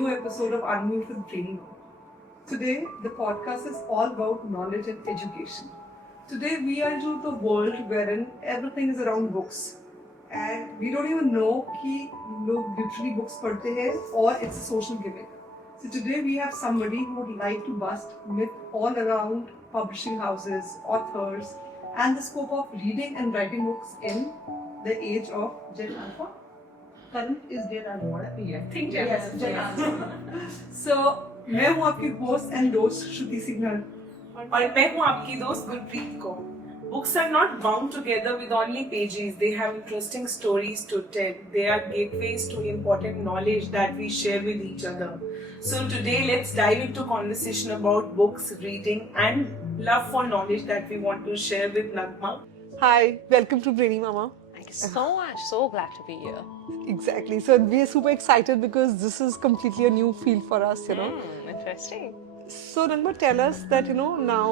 new episode of Unmute with Brainy. Today, the podcast is all about knowledge and education. Today, we are into the world wherein everything is around books. And we don't even know कि लोग literally books पढ़ते हैं or it's a social gimmick. So today we have somebody who would like to bust myth all around publishing houses, authors, and the scope of reading and writing books in the age of Gen Alpha. Current is Gen Alpha. I think Gen Alpha. So, मैं हूँ आपकी host and host Shruti signal. और मैं हूँ आपकी दोस्त गुरप्रीत को. Books are not bound together with only pages. They have interesting stories to tell. They are gateways to important knowledge that we share with each other. So today, let's dive into conversation about books, reading, and love for knowledge that we want to share with Naghma. Hi, welcome to Brainy, Maama. Thank you so much. So glad to be here. Exactly. So we are super excited because this is completely a new field for us, you know. Interesting. So Naghma, tell us that, you know, now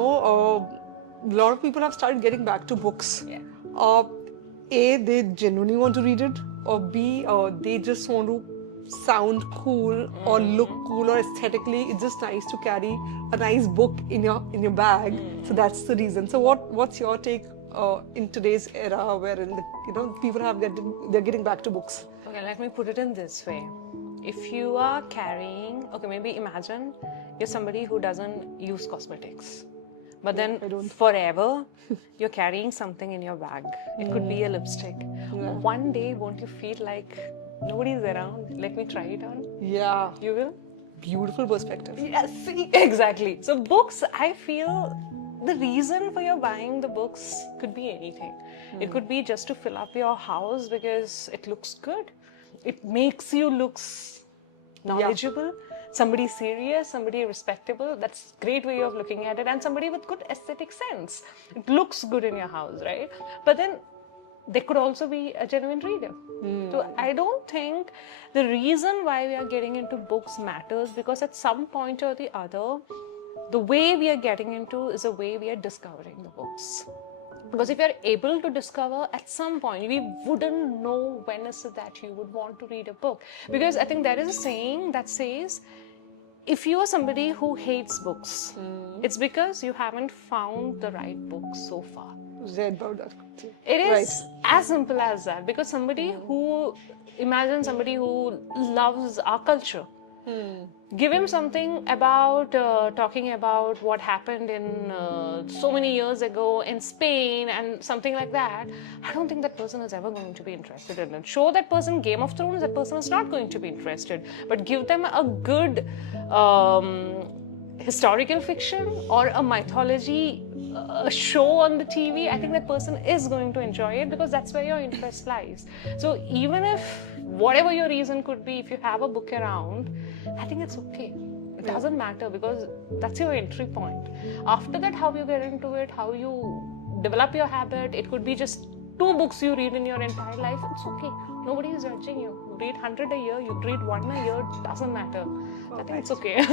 a lot of people have started getting back to books. Yeah. A, they genuinely want to read it, or B, they just want to sound cool or look cool, or aesthetically it's just nice to carry a nice book in your bag. So that's the reason. So what's your take in today's era wherein people they're getting back to books? Okay, let me put it in this way. If you are carrying, maybe imagine you're somebody who doesn't use cosmetics. But then forever, you're carrying something in your bag. It could be a lipstick. Yeah. One day, won't you feel like nobody's around? Let me try it on. Yeah. You will? Beautiful perspective. Yes, exactly. So books, I feel the reason for your buying the books could be anything. It could be just to fill up your house because it looks good. It makes you look knowledgeable. Yeah. Somebody serious, somebody respectable, that's a great way of looking at it, and somebody with good aesthetic sense. It looks good in your house, right? But then they could also be a genuine reader. So I don't think the reason why we are getting into books matters, because at some point or the other, the way we are getting into is the way we are discovering the books. Because if you are able to discover, at some point, we wouldn't know when is it that you would want to read a book. Because I think there is a saying that says, if you are somebody who hates books, it's because you haven't found the right book so far. Read about that. It is as simple as that. Because somebody who, imagine somebody who loves our culture. Give him something about talking about what happened in so many years ago in Spain and something like that. I don't think that person is ever going to be interested in it. Show that person Game of Thrones, that person is not going to be interested. But give them a good historical fiction or a mythology a show on the TV, I think that person is going to enjoy it because that's where your interest lies. So even if whatever your reason could be, if you have a book around, I think it's okay. It doesn't matter because that's your entry point. After that, how you get into it, how you develop your habit, it could be just 2 books you read in your entire life, it's okay. Nobody is judging you. You read 100 a year, you read 1 a year, it doesn't matter. I think it's okay.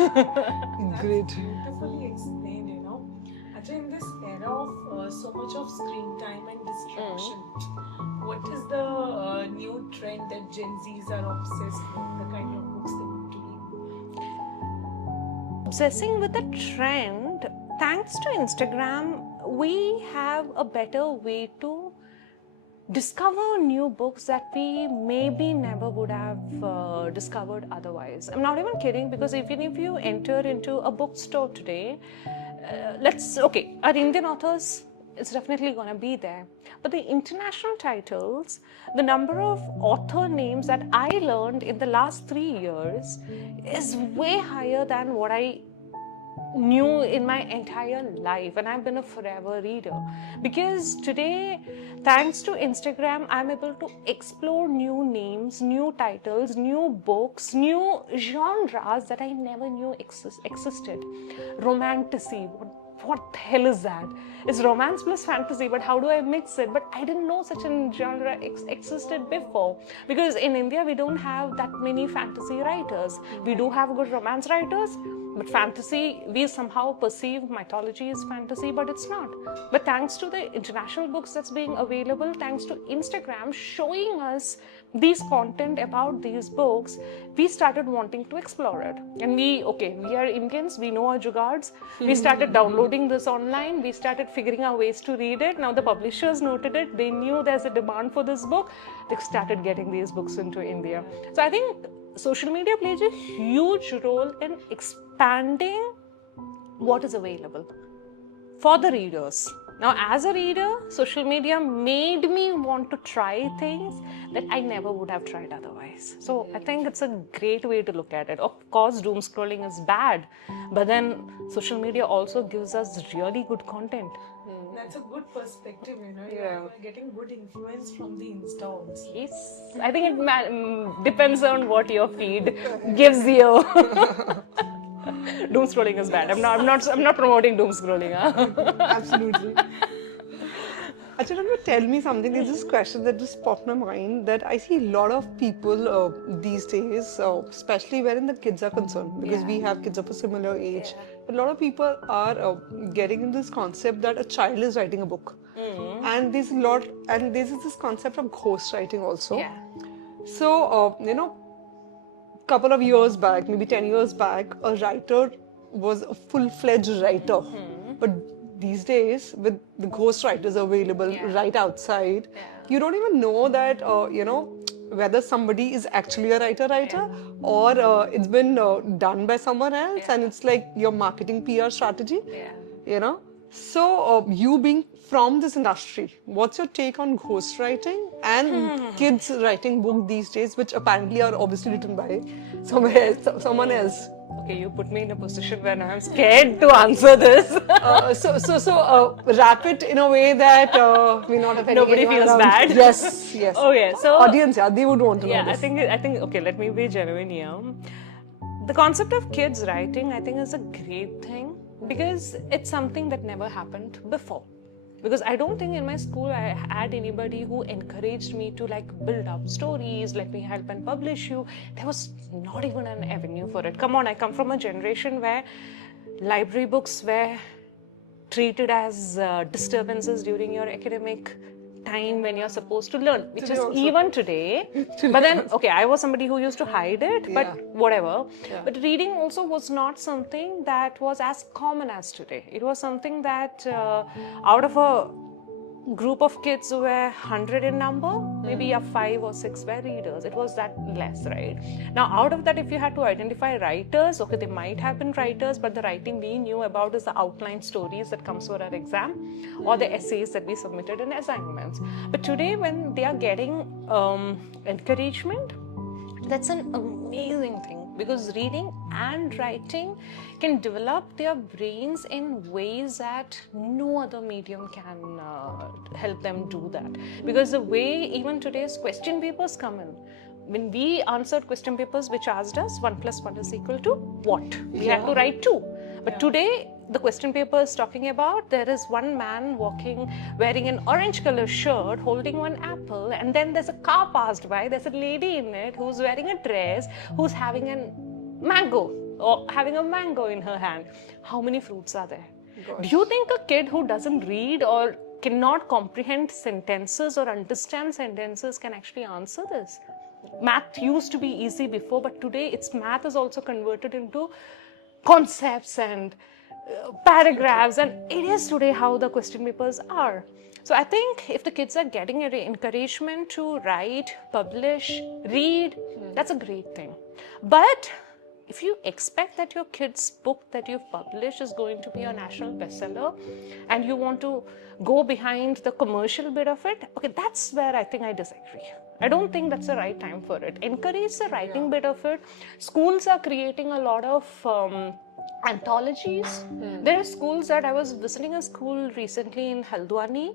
Great. Beautifully explained, you know. Actually, in this era of so much of screen time and distraction, what is the new trend that Gen Zs are obsessed with, the kind of books they want to read? Obsessing with the trend, thanks to Instagram, we have a better way to discover new books that we maybe never would have discovered otherwise. I'm not even kidding, because even if you enter into a bookstore today, our Indian authors, it's definitely going to be there. But the international titles, the number of author names that I learned in the last 3 years is way higher than what I knew in my entire life, and I've been a forever reader. Because today, thanks to Instagram, I'm able to explore new names, new titles, new books, new genres that I never knew existed. Romantasy, what the hell is that? It's romance plus fantasy, but how do I mix it? But I didn't know such a genre existed before. Because in India, we don't have that many fantasy writers. We do have good romance writers, But fantasy, we somehow perceive mythology as fantasy, but it's not. But thanks to the international books that's being available, thanks to Instagram showing us these content about these books, we started wanting to explore it. And we are Indians, we know our jugards. We started downloading this online, we started figuring out ways to read it. Now the publishers noted it, they knew there's a demand for this book, they started getting these books into India. So I think social media plays a huge role in expanding what is available for the readers. Now, as a reader, social media made me want to try things that I never would have tried otherwise. So, I think it's a great way to look at it. Of course, doom scrolling is bad, but then social media also gives us really good content. That's a good perspective, You're getting good influence from the installs. Yes, I think it depends on what your feed gives you. Doom scrolling is bad. I'm not promoting doom scrolling. Absolutely. Actually, tell me something. There's this question that just popped my mind that I see a lot of people these days, especially wherein the kids are concerned, because we have kids of a similar age. A lot of people are getting in this concept that a child is writing a book, and there's this concept of ghost writing also. Yeah. So couple of years back, maybe 10 years back, a writer was a full-fledged writer. But these days, with the ghost writers available right outside, you don't even know that, whether somebody is actually a writer or it's been done by someone else and it's like your marketing PR strategy, So, you being from this industry, what's your take on ghostwriting and kids writing books these days, which apparently are obviously written by someone else? Okay, you put me in a position where I'm scared to answer this. So wrap it in a way that we not offending Nobody anyone feels around. bad. Yes. Okay, so Audience, they would want to know I this. think okay, let me be genuine here. The concept of kids writing, I think, is a great thing because it's something that never happened before. Because I don't think in my school I had anybody who encouraged me to build up stories, let me help and publish you. There was not even an avenue for it. Come on, I come from a generation where library books were treated as disturbances during your academic time when you're supposed to learn, which is even today. But then, I was somebody who used to hide it, but whatever. Yeah. But reading also was not something that was as common as today. It was something that out of a group of kids who were 100 in number, maybe 5 or 6 were readers. It was that less, right? Now, out of that, if you had to identify writers, they might have been writers, but the writing we knew about is the outline stories that comes for our exam or the essays that we submitted in assignments. But today, when they are getting encouragement, that's an amazing thing because reading and writing can develop their brains in ways that no other medium can help them do that. Because the way even today's question papers come in, when we answered question papers which asked us 1 + 1 is equal to what? We had to write 2. But today, the question paper is talking about there is one man walking wearing an orange color shirt holding one apple, and then there's a car passed by, there's a lady in it who's wearing a dress who's having a mango in her hand. How many fruits are there? Gosh. Do you think a kid who doesn't read or cannot comprehend sentences or understand sentences can actually answer this? Math used to be easy before, but today math is also converted into concepts and paragraphs, and it is today how the question papers are. So I think if the kids are getting an encouragement to write, publish, read, that's a great thing. But if you expect that your kid's book that you've published is going to be a national bestseller and you want to go behind the commercial bit of it, that's where I think I disagree. I don't think that's the right time for it. Encourage the writing bit of it. Schools are creating a lot of anthologies. There are schools that I was visiting a school recently in Haldwani.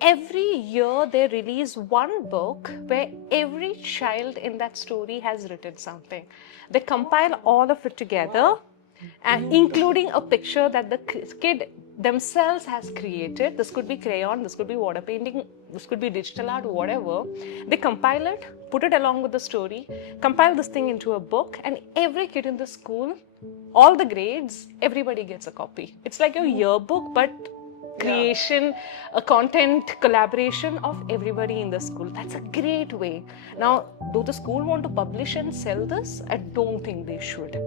Every year they release one book where every child in that story has written something. They compile all of it together, and including a picture that the kid themselves has created. This could be crayon, this could be water painting, this could be digital art, whatever. They compile it, put it along with the story, compile this thing into a book, and every kid in the school, all the grades, everybody gets a copy. It's like your yearbook, but creation, a content collaboration of everybody in the school. That's a great way. Now, do the school want to publish and sell this? I don't think they should.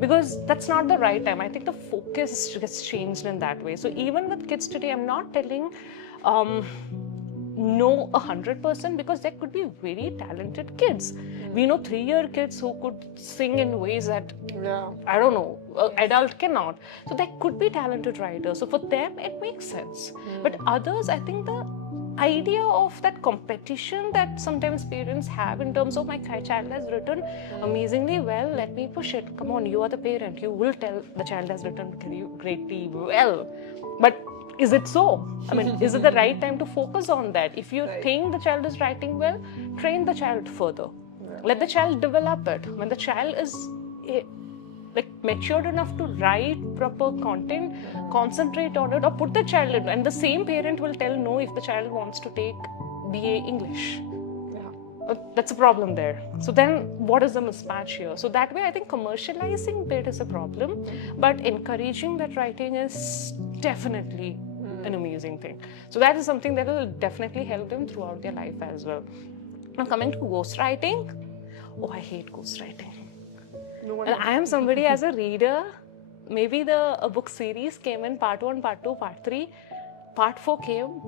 Because that's not the right time. I think the focus gets changed in that way. So even with kids today, I'm not telling no 100%, because there could be very talented kids. We know 3-year kids who could sing in ways that I don't know, adult cannot. So there could be talented writers. So for them, it makes sense. But others, I think the idea of that competition that sometimes parents have in terms of my child has written amazingly well, let me push it. Come on, you are the parent. You will tell the child has written greatly well. But is it so? I mean, is it the right time to focus on that? If you think the child is writing well, train the child further. Let the child develop it. When the child is like matured enough to write proper content, concentrate on it, or put the child in. And the same parent will tell no if the child wants to take BA English. That's a problem there. So then what is the mismatch here? So that way I think commercializing bit is a problem, but encouraging that writing is definitely an amazing thing. So that is something that will definitely help them throughout their life as well. Now coming to ghostwriting, I hate ghostwriting. And I am somebody as a reader, maybe a book series came in part 1, part 2, part 3, part 4 came.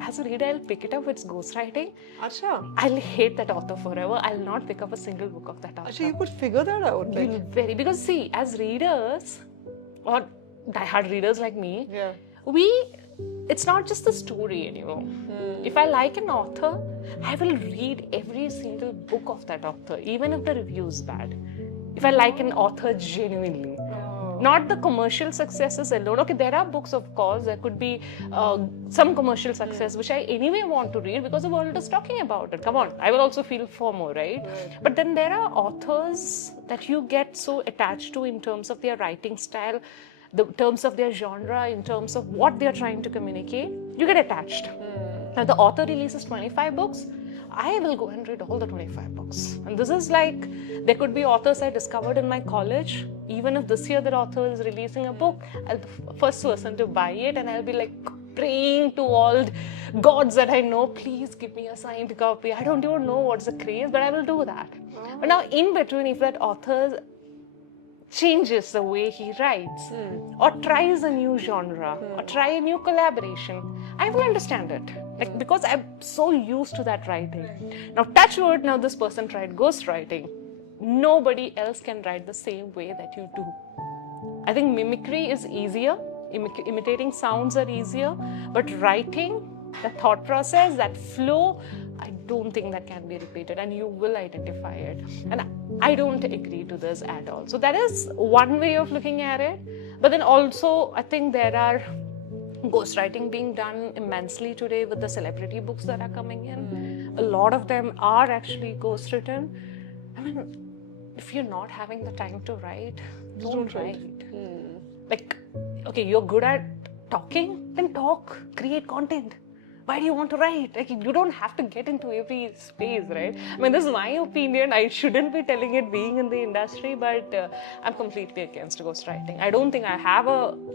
As a reader, I'll pick it up, it's ghostwriting. Acha. I'll hate that author forever. I'll not pick up a single book of that author. Acha, you could figure that out. Because see, as readers, or diehard readers like me, Yeah. it's not just the story anymore. If I like an author, I will read every single book of that author, even if the review is bad. If I like an author genuinely. Not the commercial successes alone. Okay, there are books, of course. There could be some commercial success, which I anyway want to read because the world is talking about it. Come on, I will also feel FOMO, right? But then there are authors that you get so attached to in terms of their writing style, in terms of their genre, in terms of what they are trying to communicate. You get attached. Now, the author releases 25 books. I will go and read all the 25 books. And this is like, there could be authors I discovered in my college. Even if this year the author is releasing a book, I'll be the first person to buy it, and I'll be like praying to all gods that I know, please give me a signed copy. I don't even know what's the craze, but I will do that. But now in between, if that author changes the way he writes, or tries a new genre, or try a new collaboration, I will understand it. Like, because I'm so used to that writing. Now, touch wood, now this person tried ghostwriting. Nobody else can write the same way that you do. I think mimicry is easier, imitating sounds are easier, but writing, the thought process, that flow, I don't think that can be repeated, and you will identify it. And I don't agree to this at all. So that is one way of looking at it. But then also, I think there are ghostwriting being done immensely today with the celebrity books that are coming in. A lot of them are actually ghostwritten. I mean, if you're not having the time to write, don't write. Like, okay, you're good at talking, then talk, create content. Why do you want to write? Like, you don't have to get into every space, right? I mean, this is my opinion. I shouldn't be telling it being in the industry, but I'm completely against ghostwriting. I don't think I have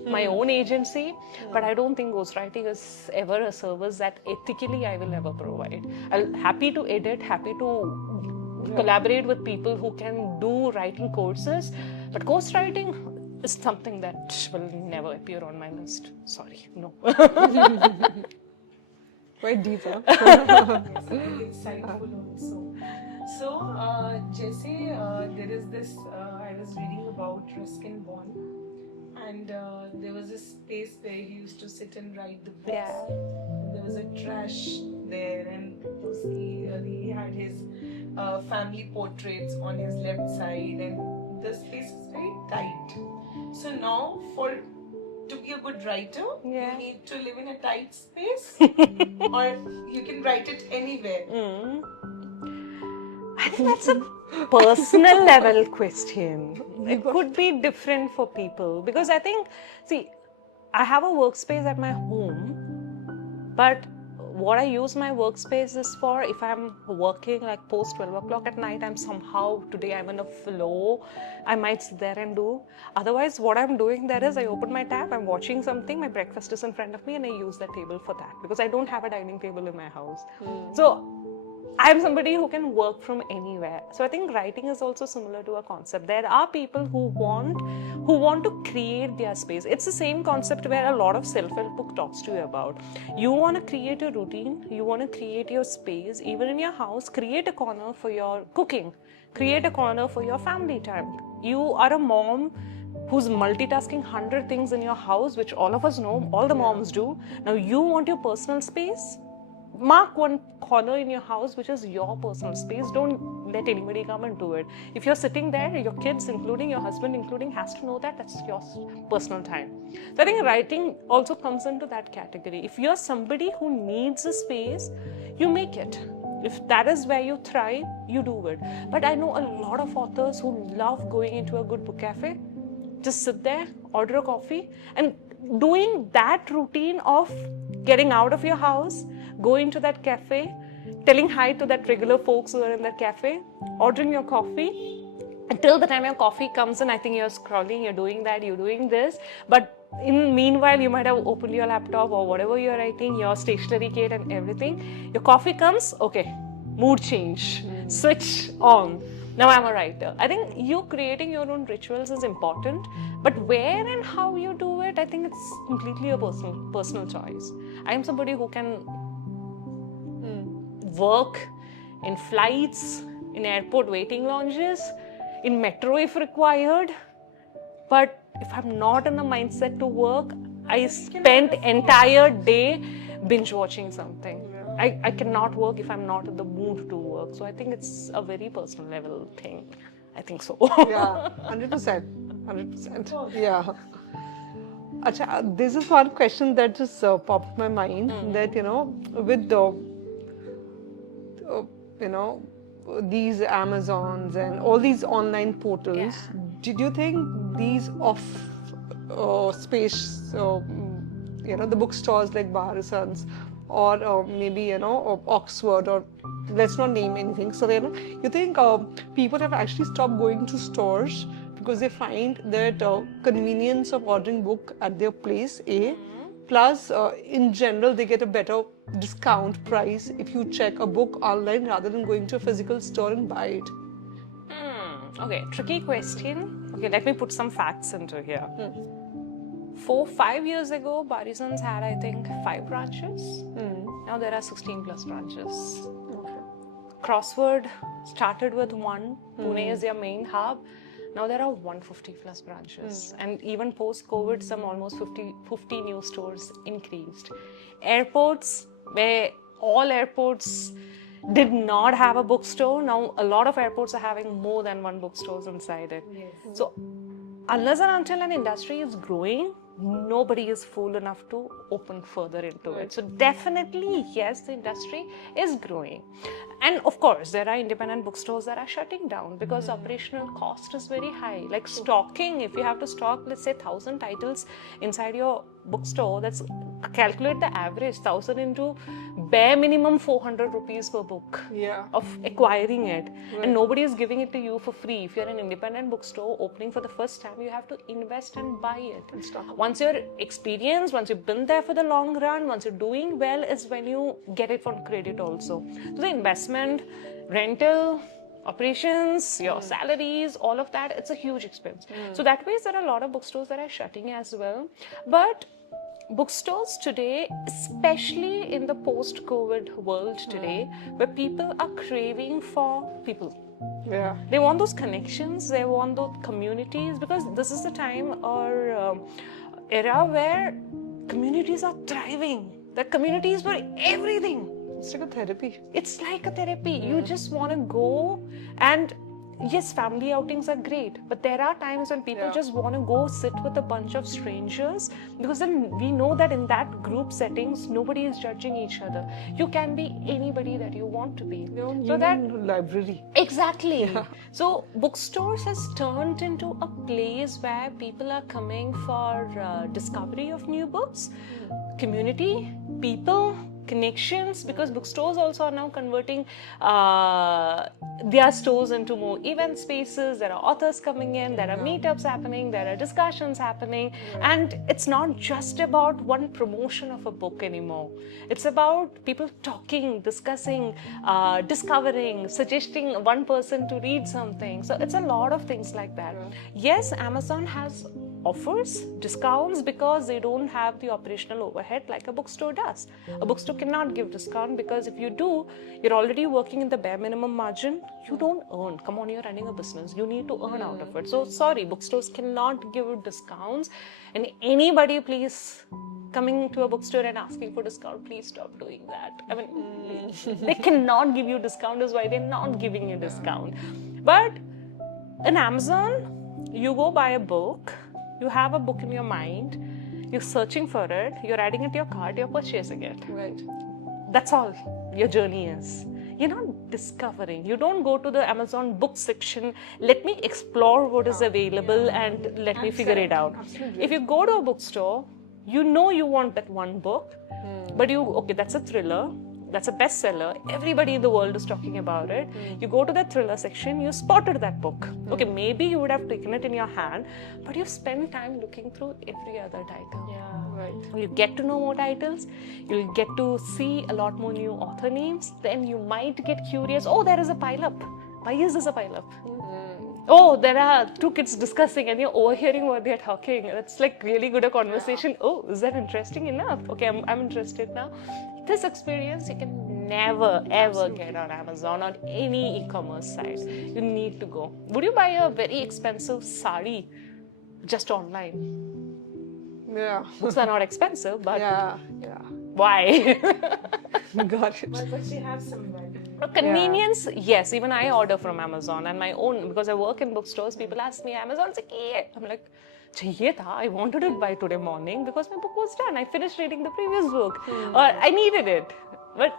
my own agency, but I don't think ghostwriting is ever a service that ethically I will ever provide. I'm happy to edit, happy to collaborate with people who can do writing courses, but ghostwriting is something that will never appear on my list. Sorry, no. Quite deep, huh? Insightful also. So, there is this, I was reading about Ruskin Bond, and there was a space where he used to sit and write the books. Yeah. There was a trash there, and he had his family portraits on his left side, and the space is very tight. So now, to be a good writer, you need to live in a tight space, or you can write it anywhere. I think that's a personal level question. It could be different for people, because I think, see, I have a workspace at my home, but what I use my workspace is for if I'm working like post 12 o'clock at night, today I'm in a flow, I might sit there and do. Otherwise, what I'm doing there is I open my tab, I'm watching something, my breakfast is in front of me, and I use that table for that because I don't have a dining table in my house. So I'm somebody who can work from anywhere. So I think writing is also similar to a concept. There are people who want to create their space. It's the same concept where a lot of self-help book talks to you about. You want to create a routine, you want to create your space, even in your house, create a corner for your cooking, create a corner for your family time. You are a mom who's multitasking 100 things in your house, which all of us know, all the moms do. Now you want your personal space. Mark one corner in your house which is your personal space. Don't let anybody come and do it. If you're sitting there, your kids, including your husband, including, has to know that that's your personal time. So I think writing also comes into that category. If you're somebody who needs a space, you make it. If that is where you thrive, you do it. But I know a lot of authors who love going into a good book cafe, just sit there, order a coffee, and doing that routine of getting out of your house, going to that cafe, telling hi to that regular folks who are in that cafe, ordering your coffee. Until the time your coffee comes in, I think you're scrolling, you're doing that, you're doing this. But in meanwhile, you might have opened your laptop or whatever you're writing, your stationery kit and everything. Your coffee comes, okay, mood change, switch on. Now I'm a writer. I think you creating your own rituals is important, but where and how you do it, I think it's completely a personal choice. I am somebody who can work in flights, in airport waiting lounges, in metro if required. But if I'm not in the mindset to work, I spend entire day binge watching something. I cannot work if I'm not in the mood to work. So I think it's a very personal level thing. I think so. Yeah, 100%. 100%. Yeah. Achha, this is one question that just popped in my mind that, with the, these Amazons and all these online portals, did you think these space, the bookstores like Barisans or maybe, or Oxford, or let's not name anything. So, you think people have actually stopped going to stores because they find that convenience of ordering book at their place, plus in general they get a better discount price if you check a book online rather than going to a physical store and buy it. Okay, tricky question. Okay, let me put some facts into here. 4-5 years ago, Barisans had, I think, 5 branches. Now there are 16 plus branches. Crossword started with 1. Pune is their main hub. Now there are 150 plus branches. And even post-COVID, some almost 50 new stores increased. Airports, where all airports did not have a bookstore, now a lot of airports are having more than 1 bookstore inside it. So unless and until an industry is growing, nobody is fool enough to open further into it. So definitely, yes, the industry is growing. And of course, there are independent bookstores that are shutting down because operational cost is very high. Like stocking, if you have to stock, let's say 1,000 titles inside your bookstore, that's calculate the average, 1,000 into bare minimum 400 rupees per book of acquiring it. And nobody is giving it to you for free. If you're an independent bookstore opening for the first time, you have to invest and buy it. Once you're experienced, once you've been there for the long run, once you're doing well, is when you get it on credit also. So the investment, rental, operations, your salaries, all of that, it's a huge expense. So that way, there are a lot of bookstores that are shutting as well. But bookstores today, especially in the post-COVID world today, where people are craving for people. They want those connections, they want those communities, because this is the time or era where communities are thriving. The communities for everything. It's like a therapy. It's like a therapy. You just want to go, and yes, family outings are great, but there are times when people just want to go sit with a bunch of strangers, because then we know that in that group settings, nobody is judging each other. You can be anybody that you want to be. So that library. Exactly. So bookstores has turned into a place where people are coming for discovery of new books, community, people, connections, because bookstores also are now converting their stores into more event spaces. There are authors coming in, there are meetups happening, there are discussions happening, and it's not just about one promotion of a book anymore. It's about people talking, discussing, discovering, suggesting one person to read something. So it's a lot of things like that. Yes, Amazon has offers, discounts, because they don't have the operational overhead like a bookstore does. A bookstore cannot give discount, because if you do, you're already working in the bare minimum margin. You don't earn. Come on, you're running a business. You need to earn out of it. So sorry, bookstores cannot give discounts. And anybody, please, coming to a bookstore and asking for discount, please stop doing that. I mean, they cannot give you discount, is why they're not giving you discount. But in Amazon, you go buy a book, you have a book in your mind, you're searching for it, you're adding it to your cart, you're purchasing it. Right. That's all your journey is. You're not discovering. You don't go to the Amazon book section, let me explore what is available and let me figure it out. Absolutely. If you go to a bookstore, you know you want that one book, but okay, that's a thriller. That's a bestseller. Everybody in the world is talking about it. You go to the thriller section, you spotted that book. Okay, maybe you would have taken it in your hand, but you spend time looking through every other title. Right. You get to know more titles, you'll get to see a lot more new author names, then you might get curious, oh, there is a pile-up. Why is this a pile-up? Oh, there are two kids discussing and you're overhearing what they're talking. It's like really good a conversation. Oh, is that interesting enough? Okay, I'm interested now. This experience you can never ever get on Amazon or any e-commerce site. You need to go. Would you buy a very expensive sari just online? Yeah. Books are not expensive, but Yeah. why? Got it. But they have some value. Convenience, yes. Even I order from Amazon and my own, because I work in bookstores. People ask me, Amazon se kiye? I'm like, chahiye tha. I wanted it by today morning because my book was done. I finished reading the previous book, or I needed it. But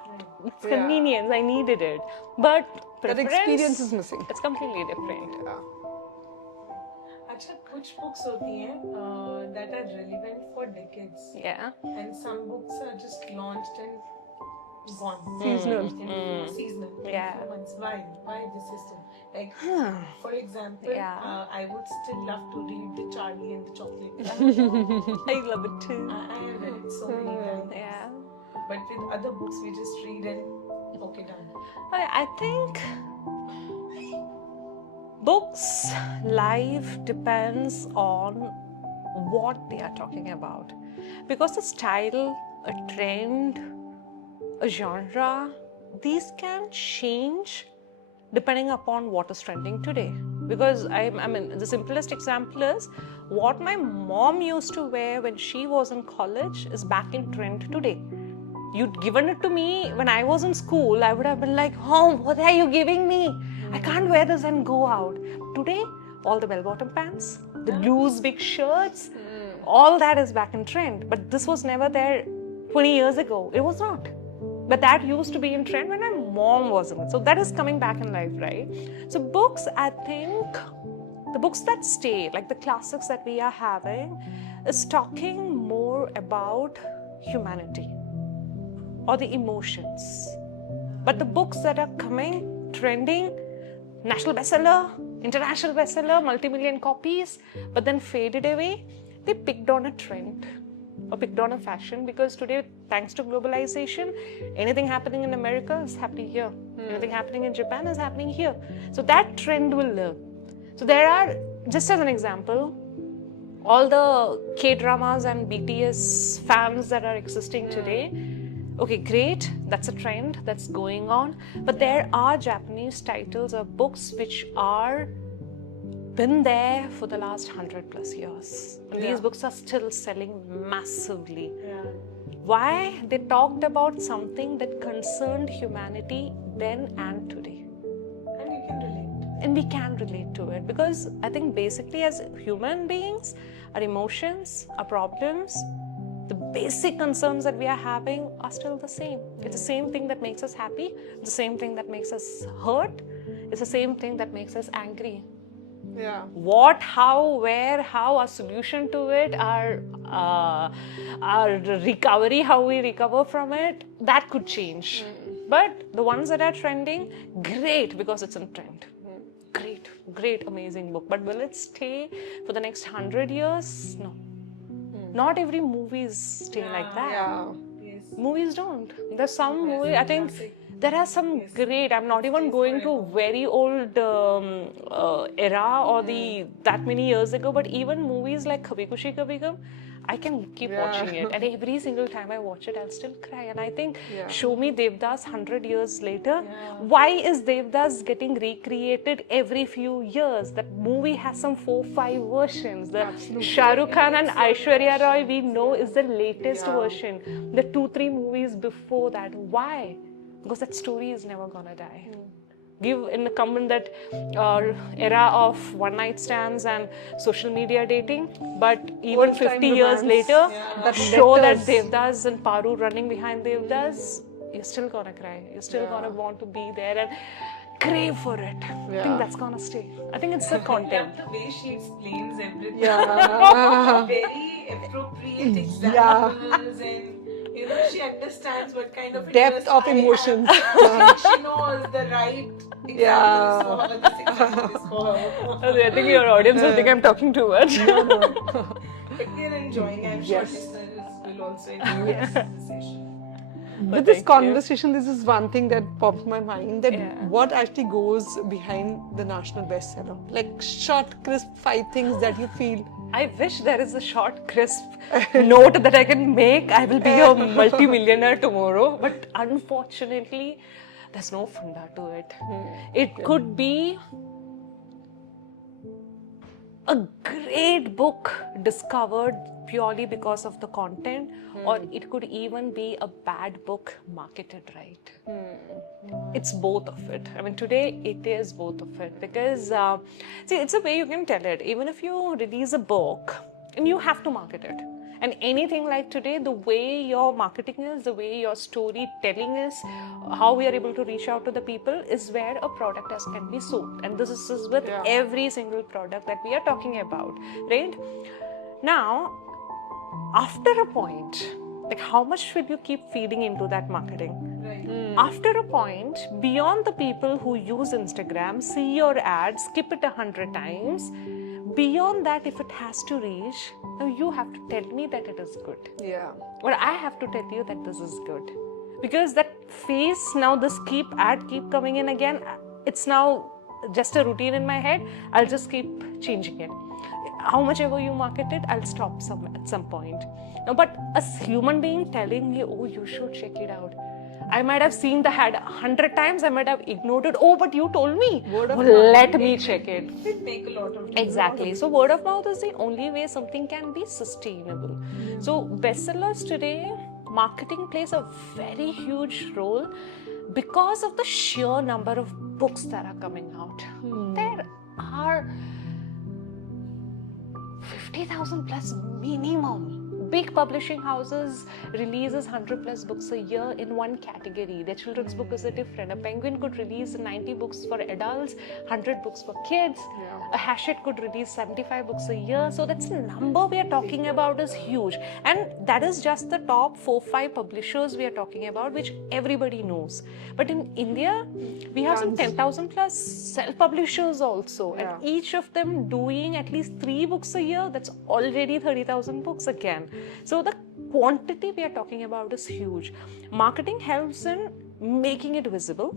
it's convenience. I needed it. But That experience is missing. It's completely different. अच्छा कुछ books होती हैं that are relevant for decades. Yeah. And some books are just launched and gone. Seasonal. Seasonal. Yeah. 4 months. Why this system? Like, for example, I would still love to read The Charlie and the Chocolate Factory. I love it too. I have read it so many times. Yeah. But with other books, we just read and okay, done. I think books' life depends on what they are talking about. Because a style, a trend, a genre, these can change depending upon what is trending today. Because I mean, the simplest example is what my mom used to wear when she was in college is back in trend today. You'd given it to me when I was in school, I would have been like, oh, what are you giving me? I can't wear this and go out. Today, all the bell-bottom pants, the loose big shirts, all that is back in trend. But this was never there 20 years ago. It was not. But that used to be in trend when my mom was in it. So that is coming back in life, right? So books, I think, the books that stay, like the classics that we are having, is talking more about humanity or the emotions. But the books that are coming, trending, national bestseller, international bestseller, multi-million copies, but then faded away, they picked on a trend or picked on a fashion, because today, thanks to globalization, anything happening in America is happening here. Anything happening in Japan is happening here. So that trend will live. So there are, just as an example, all the K-dramas and BTS fans that are existing today, okay, great, that's a trend that's going on. But there are Japanese titles or books which are been there for the last 100+ years. And these books are still selling massively. Why? They talked about something that concerned humanity then and today. And you can relate. and we can relate to it, because I think basically as human beings, our emotions, our problems, the basic concerns that we are having are still the same. It's the same thing that makes us happy, the same thing that makes us hurt, it's the same thing that makes us angry. Yeah. What, how, where, how, our solution to it, our recovery, how we recover from it, that could change. But the ones that are trending, great, because it's in trend. Great, amazing book. But will it stay for the next 100 years? No. Not every movies stay like that. Yeah. Yes. Movies don't. There's some movie, I think there are some great, I'm not even going to very old era or that many years ago, but even movies like Kabhi Khushi Kabhi Gum, I can keep watching it, and every single time I watch it, I'll still cry. And I think, show me Devdas 100 years later. Why is Devdas getting recreated every few years? That movie has some 4-5 versions. The Shah Rukh Khan and Aishwarya Rai, we know, is the latest version. The 2-3 movies before that. Why? Because that story is never gonna die. Give in the comment that era of one night stands and social media dating, but even 50 years later, show that Devdas and Paru running behind Devdas, you're still gonna cry. You're still gonna want to be there and crave for it. I think that's gonna stay. I think it's the content. The way she explains everything. Yeah. Very appropriate examples and she understands what kind of Depth of I emotions. have. She knows the right examples for her, this example is for her. I think your audience will think I'm talking too much. But they're enjoying. I'm sure listeners will also enjoy this session. With this conversation, this is one thing that pops my mind, that what actually goes behind the national bestseller. Like short, crisp 5 things that you feel. I wish there is a short, crisp note that I can make. I will be a multi-millionaire tomorrow. But unfortunately, there's no funda to it. It could be a great book discovered purely because of the content, or it could even be a bad book marketed right. It's both of it. I mean, today it is both of it, because see, it's a way you can tell it. Even if you release a book, and you have to market it. And anything like today, the way your marketing is, the way your storytelling is, how we are able to reach out to the people is where a product can be sold. And this is with every single product that we are talking about, right? Now, after a point, like how much will you keep feeding into that marketing? Right. After a point, beyond the people who use Instagram, see your ads, skip it 100 times, beyond that, if it has to reach, now you have to tell me that it is good. Yeah. Or I have to tell you that this is good. Because that face, now this ad keep coming in again, it's now just a routine in my head, I'll just keep changing it. How much ever you market it, I'll stop at some point. Now, but a human being telling me, oh, you should check it out. I might have seen the ad 100 times, I might have ignored it. Oh, but you told me. Let me check it. It make a lot of Exactly. So word of mouth is the only way something can be sustainable. So bestsellers today, marketing plays a very huge role because of the sheer number of books that are coming out. There are 50,000 plus minimum. Big publishing houses releases 100 plus books a year in one category. Their children's book is different. A Penguin could release 90 books for adults, 100 books for kids. A Hachette could release 75 books a year. So that's the number we are talking about is huge. And that is just the top 4-5 publishers we are talking about, which everybody knows. But in India, we have some 10,000 plus self-publishers also. And each of them doing at least 3 books a year, that's already 30,000 books again. So the quantity we are talking about is huge. Marketing helps in making it visible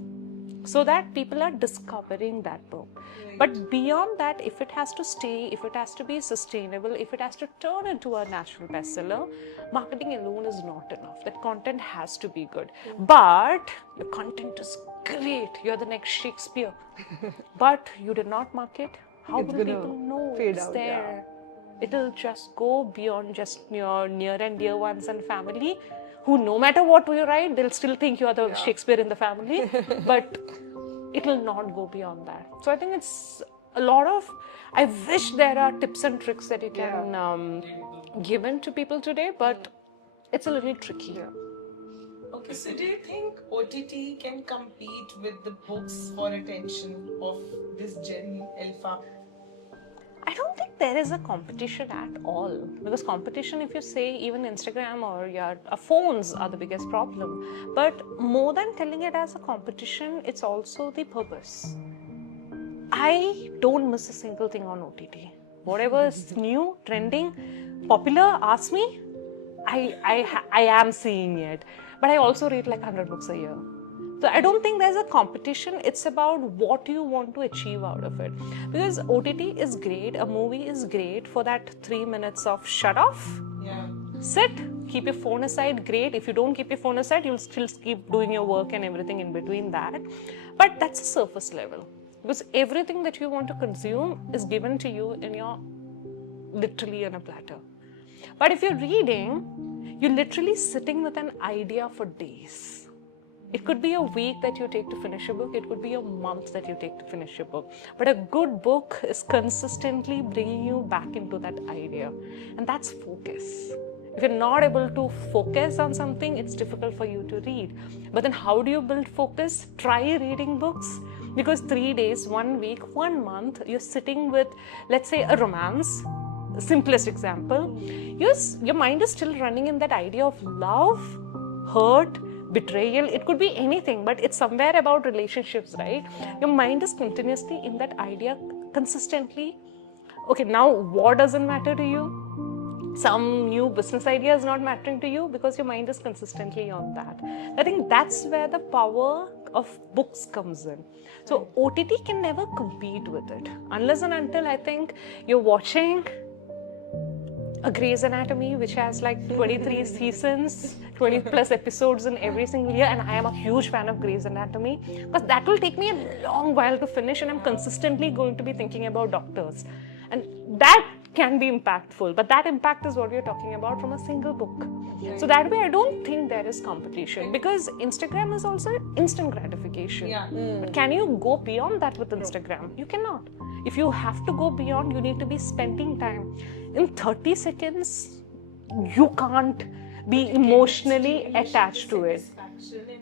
so that people are discovering that book. Right. But beyond that, if it has to stay, if it has to be sustainable, if it has to turn into a national bestseller, marketing alone is not enough. That content has to be good. But your content is great. You're the next Shakespeare. But you did not market. How will people know it's there? It'll just go beyond just your near and dear ones and family, who no matter what you write, they'll still think you are the Shakespeare in the family. But it will not go beyond that. So I think it's a lot of, I wish there are tips and tricks that you can given to people today, but it's a little tricky. Okay, so do you think OTT can compete with the books for attention of this Gen Alpha? I don't think there is a competition at all, because competition, if you say, even Instagram or your phones are the biggest problem. But more than telling it as a competition, it's also the purpose. I don't miss a single thing on OTT. Whatever is new, trending, popular, ask me, I am seeing it. But I also read like 100 books a year. So I don't think there's a competition. It's about what you want to achieve out of it. Because OTT is great, a movie is great for that 3 minutes of shut off. Yeah. Sit, keep your phone aside, great. If you don't keep your phone aside, you'll still keep doing your work and everything in between that. But that's a surface level. Because everything that you want to consume is given to you in your, literally on a platter. But if you're reading, you're literally sitting with an idea for days. It could be a week that you take to finish a book. It could be a month that you take to finish a book. But a good book is consistently bringing you back into that idea. And that's focus. If you're not able to focus on something, it's difficult for you to read. But then how do you build focus? Try reading books. Because 3 days, 1 week, 1 month, you're sitting with, let's say, a romance. Simplest example. Your mind is still running in that idea of love, hurt, betrayal. It could be anything, but it's somewhere about relationships, right? Your mind is continuously in that idea consistently. Okay, now what doesn't matter to you? Some new business idea is not mattering to you because your mind is consistently on that. I think that's where the power of books comes in. So OTT can never compete with it unless and until I think you're watching a Grey's Anatomy, which has like 23 seasons, 20 plus episodes in every single year, and I am a huge fan of Grey's Anatomy because that will take me a long while to finish, and I'm consistently going to be thinking about doctors, and that can be impactful, but that impact is what we're talking about from a single book. So that way I don't think there is competition, because Instagram is also instant gratification. But can you go beyond that with Instagram? You cannot. If you have to go beyond, you need to be spending time. In 30 seconds, you can't be emotionally attached to it.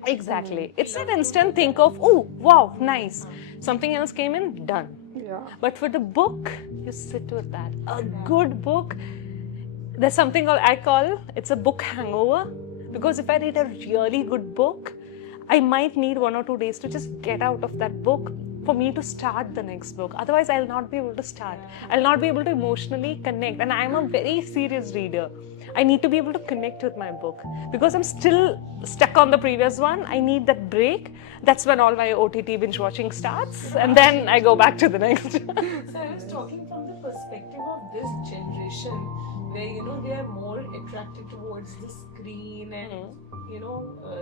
Exactly. It's an instant think of, oh, wow, nice. Something else came in, done. But for the book, you sit with that. A good book, there's something I call, it's a book hangover. Because if I read a really good book, I might need 1 or 2 days to just get out of that book for me to start the next book. Otherwise, I'll not be able to start. I'll not be able to emotionally connect. And I'm a very serious reader. I need to be able to connect with my book. Because I'm still stuck on the previous one, I need that break. That's when all my OTT binge watching starts. And then I go back to the next. So I was talking from the perspective of this generation, where, they are more attracted towards the screen and,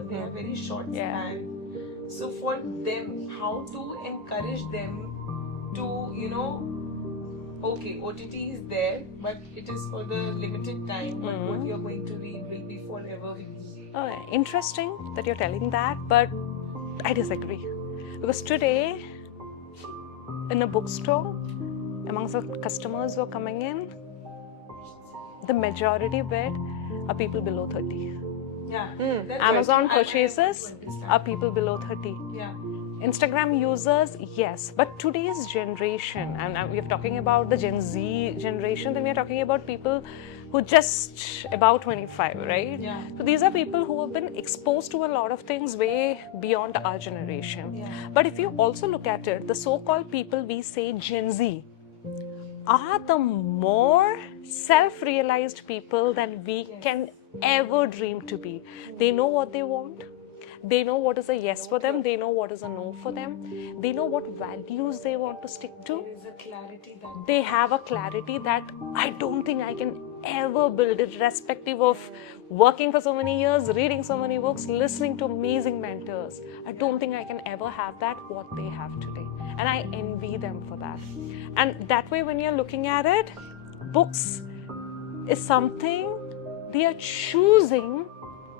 they are very short span. So for them, how to encourage them to, okay, OTT is there, but it is for the limited time, but what you're going to read will be forever with you. Oh, interesting that you're telling that, but I disagree. Because today, in a bookstore, amongst the customers who are coming in, the majority bit are people below 30. Amazon purchases are people below 30. Instagram users, yes, but today's generation, and we're talking about the Gen Z generation, then we're talking about people who just about 25, right? So these are people who have been exposed to a lot of things way beyond our generation. But if you also look at it, the so-called people we say Gen Z are the more self-realized people than we can ever dream to be. They know what they want. They know what is a yes for them. They know what is a no for them. They know what values they want to stick to. There is a clarity that they have a clarity that I don't think I can ever build, irrespective of working for so many years, reading so many books, listening to amazing mentors. I don't think I can ever have that, what they have today. And I envy them for that. And that way, when you're looking at it, books is something they are choosing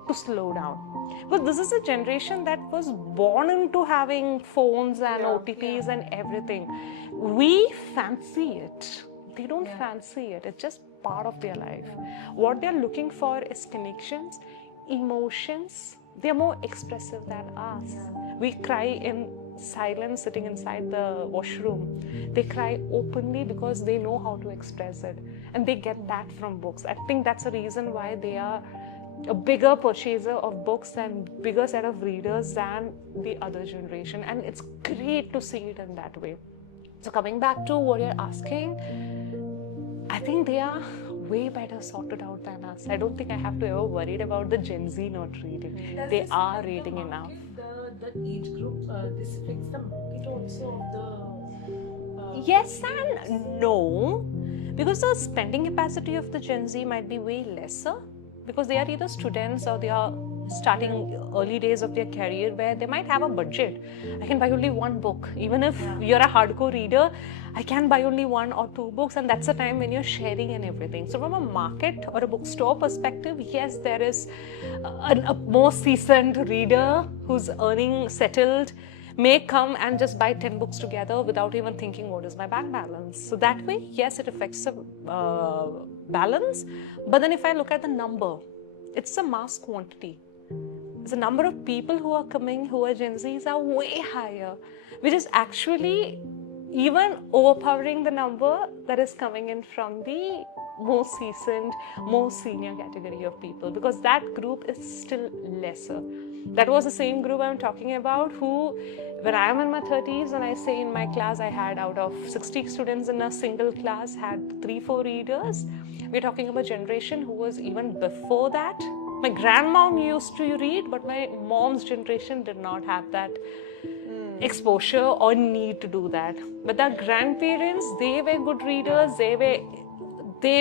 to slow down. Because this is a generation that was born into having phones and OTTs and everything. We fancy it. They don't fancy it. It's just part of their life. What they're looking for is connections, emotions. They're more expressive than us. We cry in silence sitting inside the washroom. They cry openly because they know how to express it. And they get that from books. I think that's a reason why they are a bigger purchaser of books and bigger set of readers than the other generation. And it's great to see it in that way. So coming back to what you're asking, I think they are way better sorted out than us. I don't think I have to ever worried about the Gen Z not reading. They are reading enough. The age group, this affects the market also of the... Yes and no. Because the spending capacity of the Gen Z might be way lesser. Because they are either students or they are starting early days of their career where they might have a budget. I can buy only one book. Even if you're a hardcore reader, I can buy only 1 or 2 books, and that's the time when you're sharing and everything. So from a market or a bookstore perspective, yes, there is a more seasoned reader who's earning settled may come and just buy 10 books together without even thinking what is my bank balance. So that way, yes, it affects the balance. But then if I look at the number, it's a mass quantity. The number of people who are coming, who are Gen Zs, are way higher, which is actually even overpowering the number that is coming in from the more seasoned, more senior category of people, because that group is still lesser. That was the same group I'm talking about who, when I am in my 30s, and I say in my class I had out of 60 students in a single class had 3-4 readers. We're talking about a generation who was even before that. My grandmom used to read, but my mom's generation did not have that exposure or need to do that. But the grandparents, they were good readers, they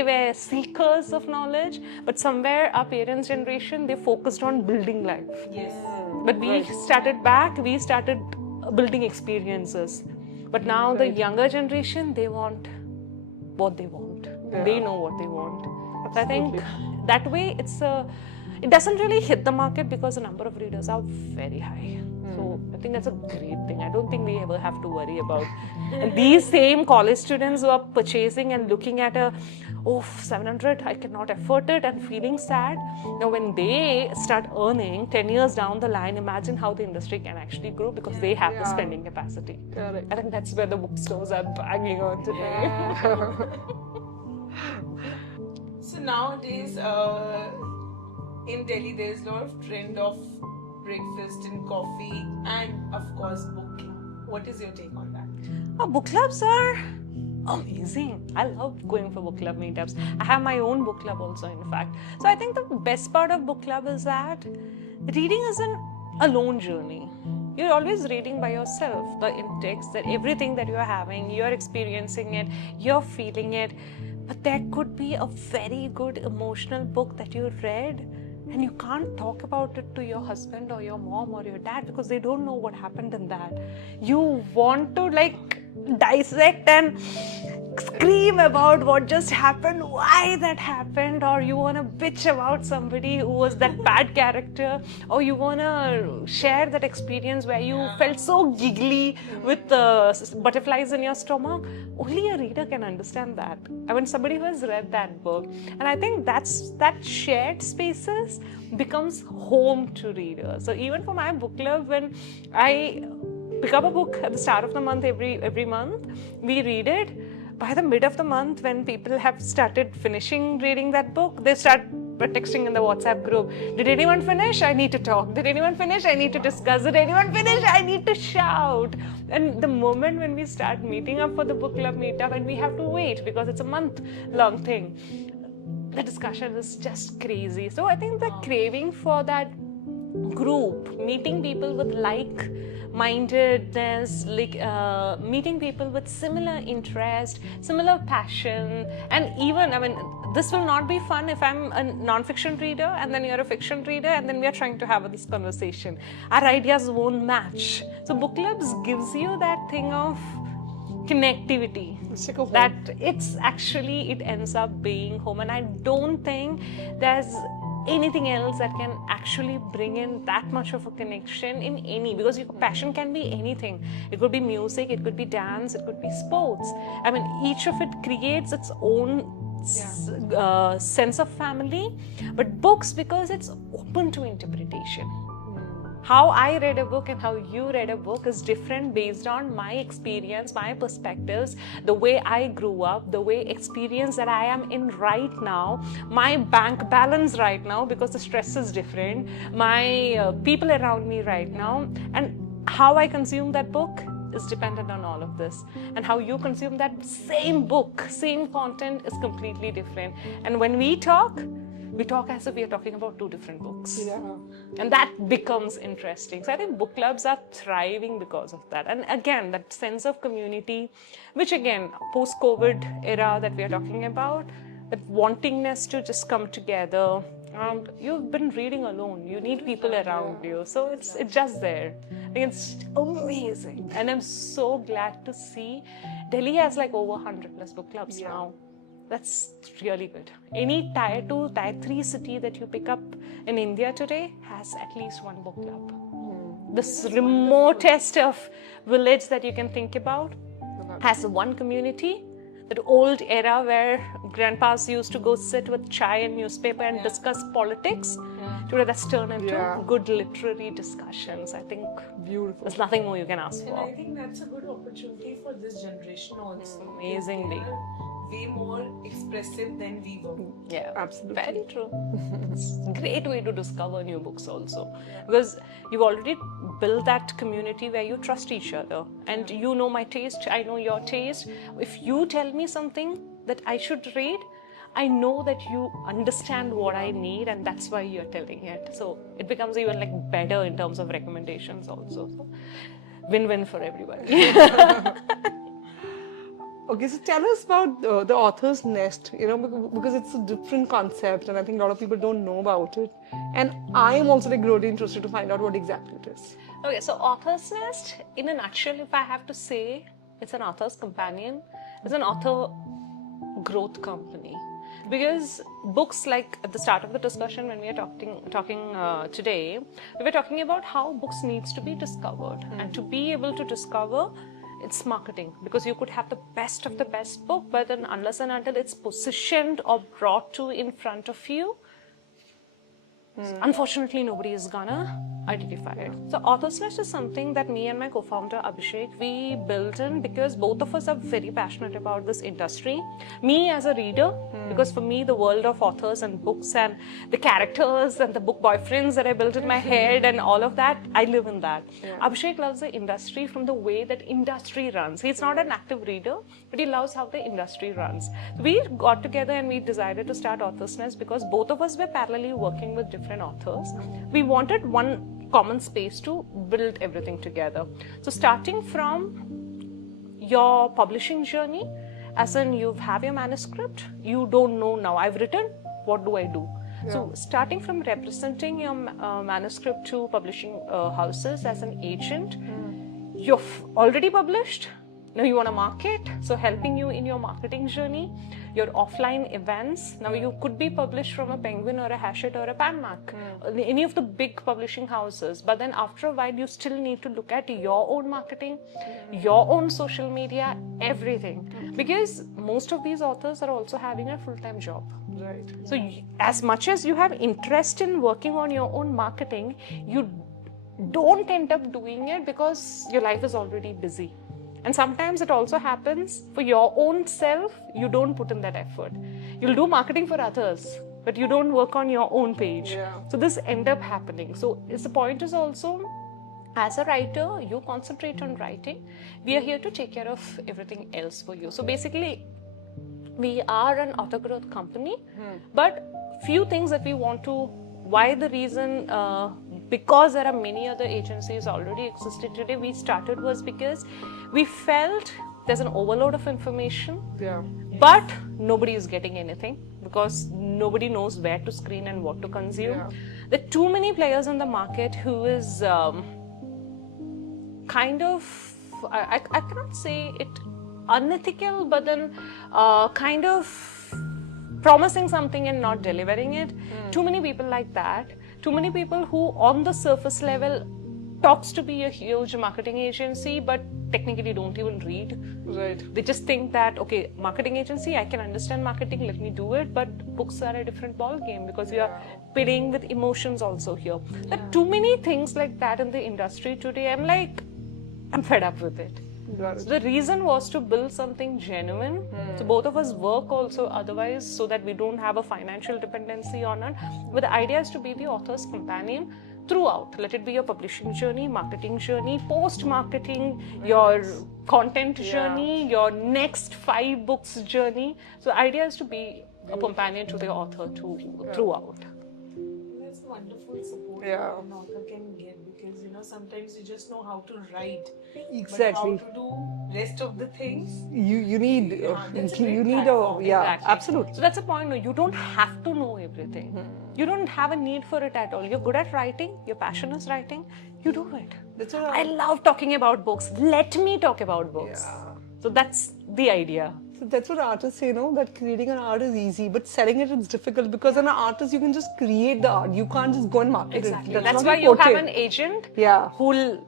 were seekers of knowledge, but somewhere our parents' generation, they focused on building life. Yes. But we started building experiences. But now the younger generation, they want what they want. They know what they want. So I think that way it doesn't really hit the market because the number of readers are very high. So I think that's a great thing. I don't think we ever have to worry about. And these same college students who are purchasing and looking at 700, I cannot afford it, and feeling sad. Now when they start earning 10 years down the line, imagine how the industry can actually grow because they have the spending capacity. Correct. I think that's where the bookstores are banging on today. So nowadays, in Delhi, there's a lot of trend of breakfast and coffee and, of course, book club. What is your take on that? Book clubs are amazing. I love going for book club meetups. I have my own book club also, in fact. So I think the best part of book club is that reading isn't a lone journey. You're always reading by yourself. The intakes, that everything that you're having, you're experiencing it, you're feeling it. But there could be a very good emotional book that you read and you can't talk about it to your husband or your mom or your dad because they don't know what happened in that. You want to dissect and scream about what just happened, why that happened, or you want to bitch about somebody who was that bad character, or you want to share that experience where you felt so giggly with butterflies in your stomach. Only a reader can understand that. I mean, somebody who has read that book. And I think that shared spaces becomes home to readers. So even for my book club, when I pick up a book at the start of the month, every month, we read it. By the mid of the month, when people have started finishing reading that book, they start texting in the WhatsApp group. Did anyone finish? I need to talk. Did anyone finish? I need to discuss. Did anyone finish? I need to shout. And the moment when we start meeting up for the book club meetup, and we have to wait because it's a month-long thing, the discussion is just crazy. So I think the craving for that group, meeting people with like-mindedness, meeting people with similar interest, similar passion, and even, this will not be fun if I'm a non-fiction reader and then you're a fiction reader and then we are trying to have this conversation. Our ideas won't match. So book clubs gives you that thing of connectivity, that it ends up being home. And I don't think there's anything else that can actually bring in that much of a connection in any, because your passion can be anything. It could be music, it could be dance, it could be sports. I mean, each of it creates its own sense of family. But books, because it's open to interpretation. How I read a book and how you read a book is different based on my experience, my perspectives, the way I grew up, the way experience that I am in right now, my bank balance right now because the stress is different, my people around me right now, and how I consume that book is dependent on all of this. And how you consume that same book, same content is completely different. And when we talk as if we are talking about two different books. Yeah. And that becomes interesting. So I think book clubs are thriving because of that. And again, that sense of community, which again, post-COVID era that we are talking about, that wantingness to just come together. You've been reading alone. You need people around you. So it's just there. I think it's amazing. And I'm so glad to see Delhi has like over 100 plus book clubs now. That's really good. Any tier 2, tier 3 city that you pick up in India today has at least one book club. This remotest of village that you can think about has one community. That old era where grandpas used to go sit with chai and newspaper and discuss politics. Today that's turned into good literary discussions. I think Beautiful. there's nothing more you can ask And for. I think that's a good opportunity for this generation also. Amazingly. They are way more expressive than we were. Yeah, Absolutely. very true. It's a great way to discover new books also, because you've already built that community where you trust each other, and you know my taste, I know your taste. If you tell me something that I should read, I know that you understand what I need, and that's why you're telling it. So it becomes even like better in terms of recommendations also. So win-win for everybody. Okay, so tell us about the author's nest, because it's a different concept and I think a lot of people don't know about it. And I am also like really interested to find out what exactly it is. Okay, so Author's Nest, in a nutshell, if I have to say, it's an author's companion. It's an author growth company. Because books, like at the start of the discussion when we are talking today, we were talking about how books needs to be discovered. And to be able to discover, it's marketing, because you could have the best of the best book, but then unless and until it's positioned or brought to in front of you, unfortunately nobody is gonna identify it. So Author's Nest is something that me and my co-founder Abhishek, we built in because both of us are very passionate about this industry. Me as a reader, because for me the world of authors and books and the characters and the book boyfriends that I built in my head and all of that, I live in that. Abhishek loves the industry from the way that industry runs. He's not an active reader, but he loves how the industry runs. We got together and we decided to start Author's Nest because both of us were parallelly working with different authors. We wanted one common space to build everything together. So starting from your publishing journey, as in you have your manuscript, you don't know now, I've written, what do I do? So starting from representing your manuscript to publishing houses as an agent, you've already published, now you want to market, so helping you in your marketing journey, your offline events. Now you could be published from a Penguin or a Hachette or a Panmac, any of the big publishing houses. But then after a while, you still need to look at your own marketing, your own social media, everything. Because most of these authors are also having a full-time job. Right. So as much as you have interest in working on your own marketing, you don't end up doing it because your life is already busy. And sometimes it also happens for your own self, you don't put in that effort. You'll do marketing for others, but you don't work on your own page. So this end up happening. So the point is also, as a writer, you concentrate on writing. We are here to take care of everything else for you. So basically, we are an author growth company, but few things that we want to, why the reason, because there are many other agencies already existing today, we started was because we felt there's an overload of information, but nobody is getting anything because nobody knows where to screen and what to consume. There are too many players in the market who is kind of, I cannot say it unethical, but then kind of promising something and not delivering it. Too many people like that. Too many people who on the surface level talks to be a huge marketing agency but technically don't even read. Right. They just think that, okay, marketing agency, I can understand marketing, let me do it, but books are a different ball game because you are playing with emotions also here. There are too many things like that in the industry today. I'm fed up with it. Got So it. the reason was to build something genuine. So both of us work also otherwise so that we don't have a financial dependency on it. But the idea is to be the author's companion throughout. Let it be your publishing journey, marketing journey, post-marketing, your content journey, your next 5 books journey. So the idea is to be a companion to the author throughout. That's wonderful support Yeah. an author can get, because sometimes you just know how to write, Exactly. but how to do rest of the things. You need that's a you great need platform. Exactly. absolutely. So that's the point. No, you don't have to know everything. You don't have a need for it at all. You're good at writing. Your passion is writing. You do it. That's what I love talking about books. Let me talk about books. So that's the idea. So that's what artists say, that creating an art is easy, but selling it is difficult because as an artist you can just create the art. You can't just go and market it. That's not why your you have forte. an agent Yeah. who'll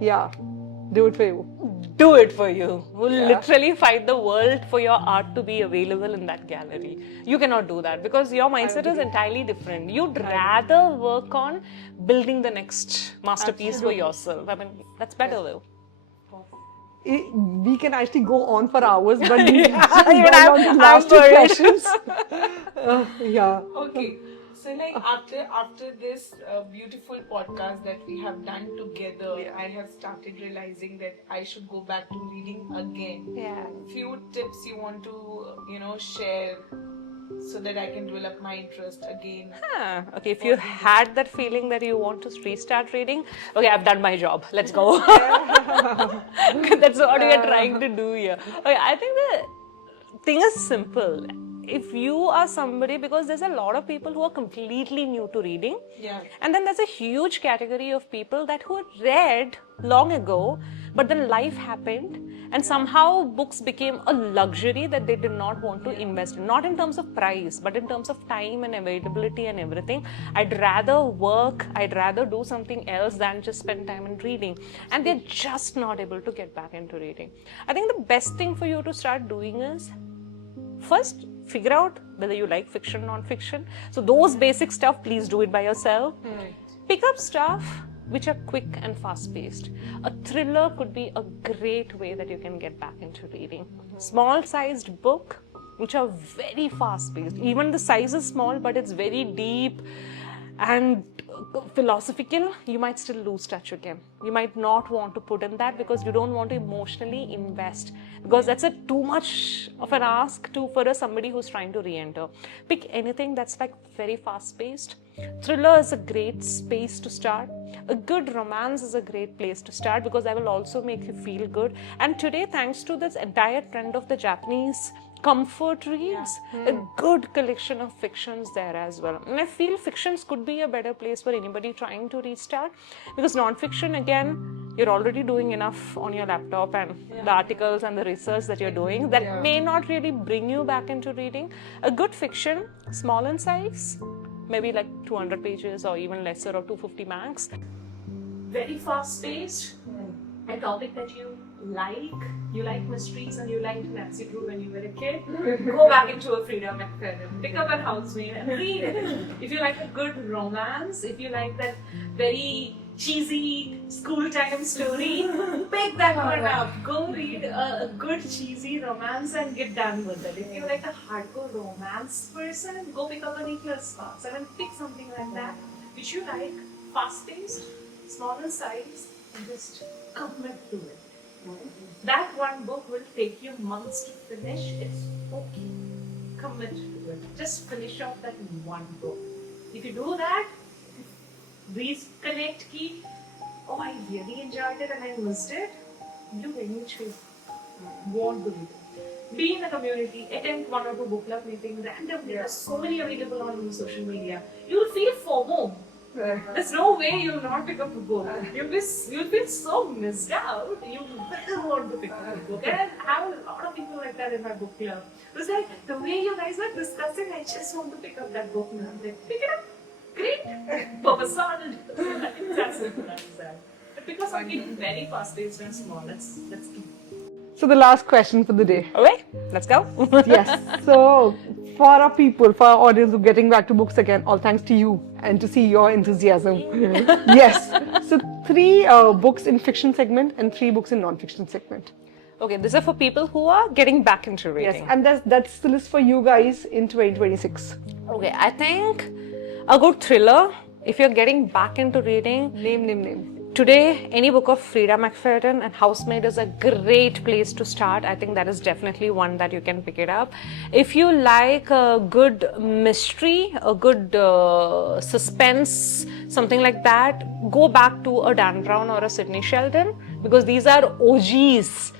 Yeah. Do it for you. do it for you, who'll literally fight the world for your art to be available in that gallery. You cannot do that because your mindset is entirely different. You'd rather work on building the next masterpiece for yourself. I mean, that's better though. We can actually go on for hours, but we Even go on to the last 2 worried. questions. Yeah. Okay, so after this beautiful podcast that we have done together, I have started realizing that I should go back to reading again. Yeah. Few tips you want to share so that I can develop my interest again. Okay, if you had that feeling that you want to restart reading, okay, I've done my job. Let's go. That's what we are trying to do here. Okay, I think the thing is simple. If you are somebody, because there's a lot of people who are completely new to reading, and then there's a huge category of people that who read long ago, but then life happened and somehow books became a luxury that they did not want to invest in, not in terms of price but in terms of time and availability and everything. I'd rather work, I'd rather do something else than just spend time in reading, and they're just not able to get back into reading. I think the best thing for you to start doing is first figure out whether you like fiction, non-fiction. So those basic stuff, please do it by yourself. Pick up stuff which are quick and fast-paced. A thriller could be a great way that you can get back into reading. Small-sized book which are very fast-paced. Even the size is small, but it's very deep and philosophical. You might still lose touch again. You might not want to put in that because you don't want to emotionally invest, because that's a too much of an ask for somebody who's trying to re-enter. Pick anything that's like very fast-paced. Thriller is a great space to start. A good romance is a great place to start because that will also make you feel good. And today, thanks to this entire trend of the Japanese comfort reads, a good collection of fictions there as well. And I feel fictions could be a better place for anybody trying to restart, because non-fiction, again, you're already doing enough on your laptop and the articles and the research that you're doing that may not really bring you back into reading. A good fiction, small in size, maybe like 200 pages or even lesser, or 250 max. Very fast-paced, a topic that you like mysteries and you liked Nancy Drew when you were a kid, go back into a Frida McFadden, pick up a Housemaid and read it. If you like a good romance, if you like that very cheesy school time story, pick that one up. Go read a good cheesy romance and get done with it. If you like a hardcore romance person, go pick up a Nicholas Sparks and pick something like that which you like, fast-paced, smaller size, and just commit to it. That one book will take you months to finish. It's okay. Commit to it. Just finish off that one book. If you do that, reconnect key. Oh, I really enjoyed it and I missed it. Do any choice. Won't do it. Be in the community. Attend 1 or 2 book club meetings randomly. There's so many available on social media. You will feel FOMO. There's no way you'll not pick up a book. You'll feel so missed out. You will want to pick up a book. And I have a lot of people like that in my book club. It was like, the way you guys were discussing, I just want to pick up that book now. I'm like, pick it up. Great. Purpose solved. I think that's simple as that. But because I'm getting very fast-paced and small, that's key. So the last question for the day. Okay, let's go. Yes. So for our people, for our audience, who are getting back to books again, all thanks to you and to see your enthusiasm. Yes. So 3 books in fiction segment and 3 books in non-fiction segment. Okay, these are for people who are getting back into reading. Yes, and that's the list for you guys in 2026. Okay, I think a good thriller, if you're getting back into reading. Name. Today, any book of Frida McFadden and Housemaid is a great place to start. I think that is definitely one that you can pick it up. If you like a good mystery, a good suspense, something like that, go back to a Dan Brown or a Sidney Sheldon, because these are OGs.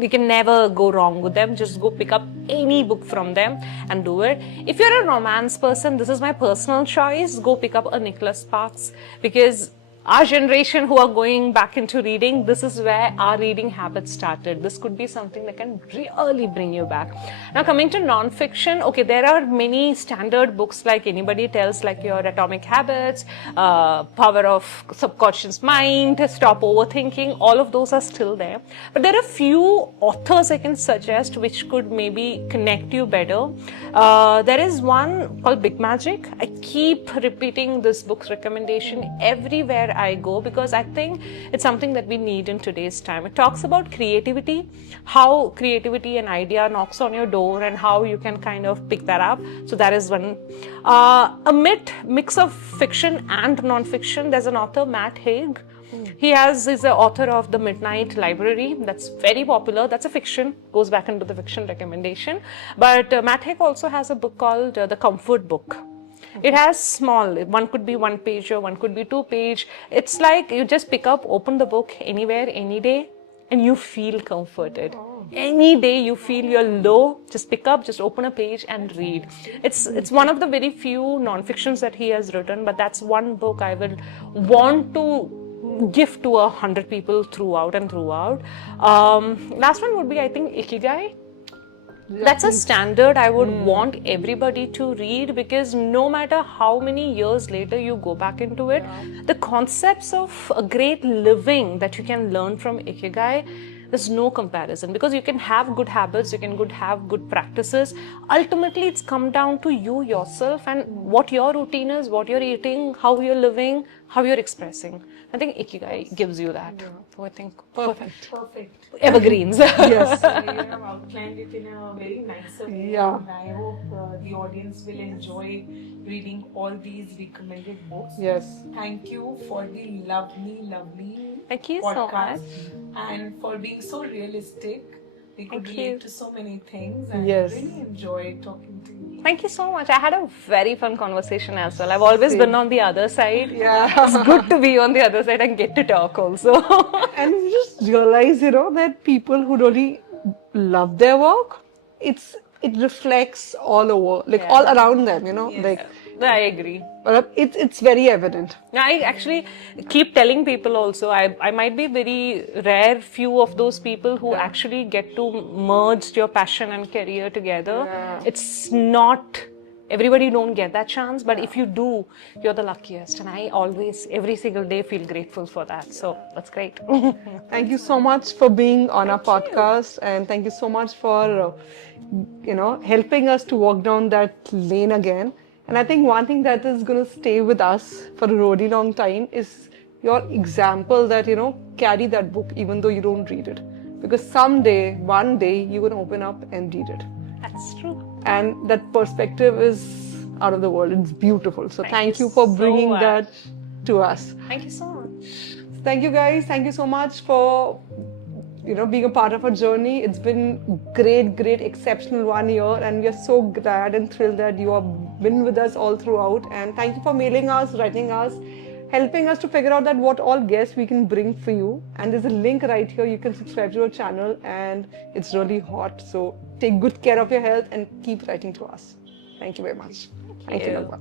You can never go wrong with them. Just go pick up any book from them and do it. If you're a romance person, this is my personal choice. Go pick up a Nicholas Sparks, because our generation who are going back into reading, this is where our reading habits started. This could be something that can really bring you back. Now coming to non-fiction, okay, there are many standard books like anybody tells, like your Atomic Habits, Power of Subconscious Mind, Stop Overthinking, all of those are still there. But there are few authors I can suggest which could maybe connect you better. There is one called Big Magic. I keep repeating this book's recommendation everywhere I go, because I think it's something that we need in today's time. It talks about creativity, how creativity and idea knocks on your door and how you can kind of pick that up. So that is one. A mix of fiction and non-fiction. There's an author, Matt Haig. He's the author of The Midnight Library. That's very popular. That's a fiction. Goes back into the fiction recommendation. But Matt Haig also has a book called The Comfort Book. It has small, one could be 1 page or one could be 2 page. It's like you just pick up, open the book anywhere, any day, and you feel comforted. Any day you feel you're low, just pick up, just open a page and read. It's one of the very few non-fictions that he has written, but that's one book I will want to give to 100 people throughout and throughout. Last one would be, I think, Ikigai. That's a standard I would want everybody to read, because no matter how many years later you go back into it, the concepts of a great living that you can learn from Ikigai, there's no comparison, because you can have good habits, you can have good practices. Ultimately, it's come down to you yourself and what your routine is, what you're eating, how you're living, how you're expressing. I think Ikigai gives you that. So I think perfect. Evergreens. Yes. You have outlined it in a very nice way. Yeah. And I hope the audience will enjoy reading all these recommended books. Yes. Thank you for the lovely Thank you so podcast, much. and for being so realistic. We could Thank relate you. to so many things, and Yes. really enjoyed talking to you. Thank you so much. I had a very fun conversation as well. I've always been on the other side. Yeah. It's good to be on the other side and get to talk also. And you just realize, that people who really love their work, it reflects all over, like all around them, like I agree. it's very evident. I actually keep telling people also, I might be very rare few of those people who actually get to merge your passion and career together. Yeah. It's not, everybody don't get that chance, but if you do, you're the luckiest. And I always, every single day feel grateful for that. So that's great. Thank you so much for being on our podcast, and thank you so much for, helping us to walk down that lane again. And I think one thing that is going to stay with us for a really long time is your example that, carry that book even though you don't read it. Because someday, one day, you're going to open up and read it. That's true. And that perspective is out of the world. It's beautiful. So thank you you for so bringing much. that to us. Thank you so much. Thank you guys. Thank you so much for being a part of our journey. It's been great, exceptional 1 year, and we are so glad and thrilled that you have been with us all throughout. And thank you for mailing us, writing us, helping us to figure out that what all guests we can bring for you. And there's a link right here. You can subscribe to our channel, and it's really hot. So take good care of your health and keep writing to us. Thank you very much. Thank you, Naghma.